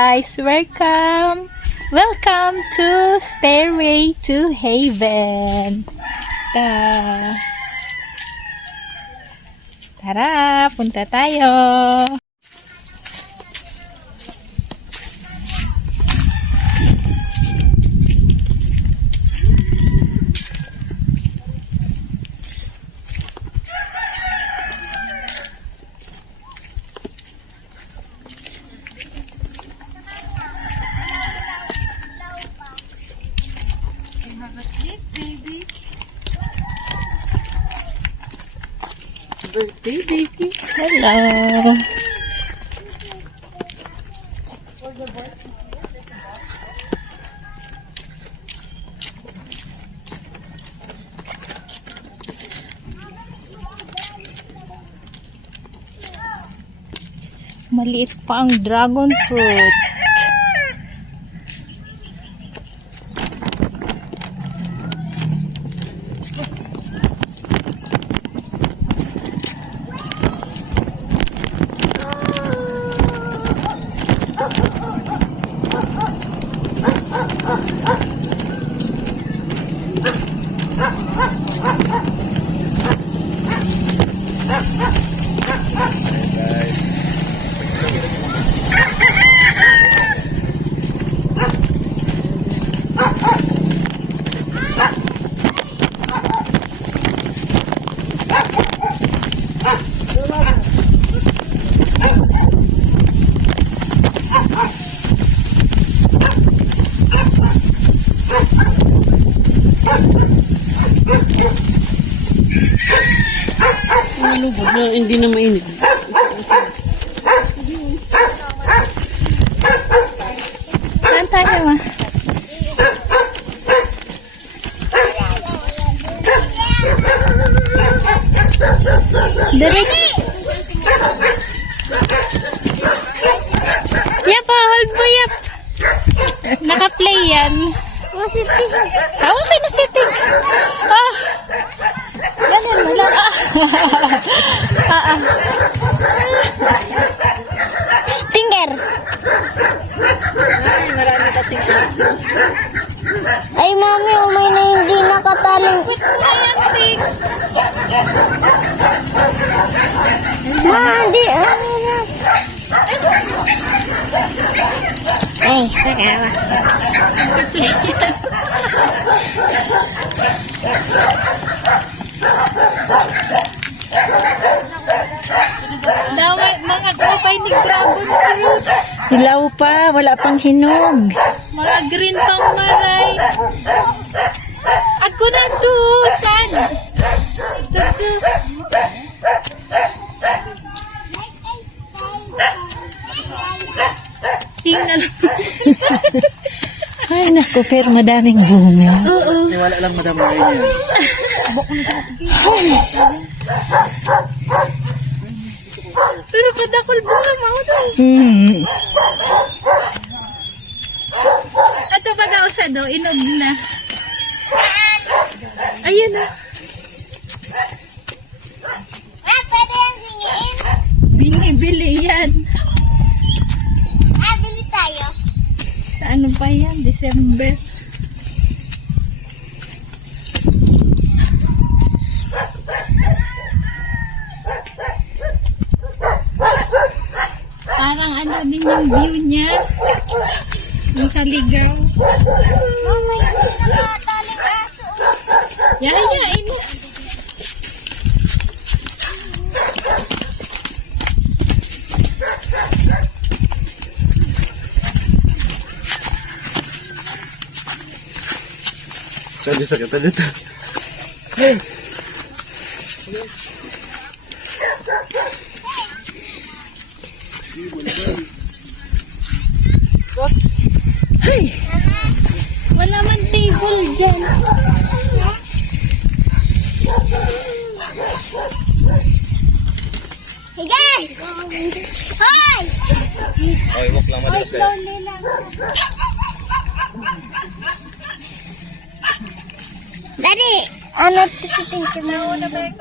Guys, welcome to Stairway to Haven. Tara, punta tayo. Birthday, baby. Hello. Maliit pa ang dragon fruit. Hindi na mainit. Saan tayo, ma? Direk. Yap, hold mo, yap. Naka-play yan. Okay na setting. Ah. Ganun mo lang. Stinger. Ay, marami kasing aso. Ay, mami, umay na hindi nakataling. Ma, hindi. Ano na? Ay, pagawa. Daw mga tropay ni dragon fruit. Hilaw pa, wala pang hinog. Mga green pang maray. Ako na tuhusan. Tingnan. Ay, naku, pero madaming bunga. Oo. Wala lang madam yan. Pero padakol bunga mauna. Ato pag-ausado, inog na. Ayun na. Pwede yan singin? Binibili yan. Bili tayo. Sa ano pa yan? December. Parang ano din yung view niya. Yung sa ligaw. Mama, hindi nakataling aso. Yayain mo. Tadi sakit tadi tuh. Ay! Wala man table dyan. Higay! Hoy! Oh, iwak lang Hoy, madalas kayo. slowly lang. Daddy, ano to si Tinky? Nauna ba yung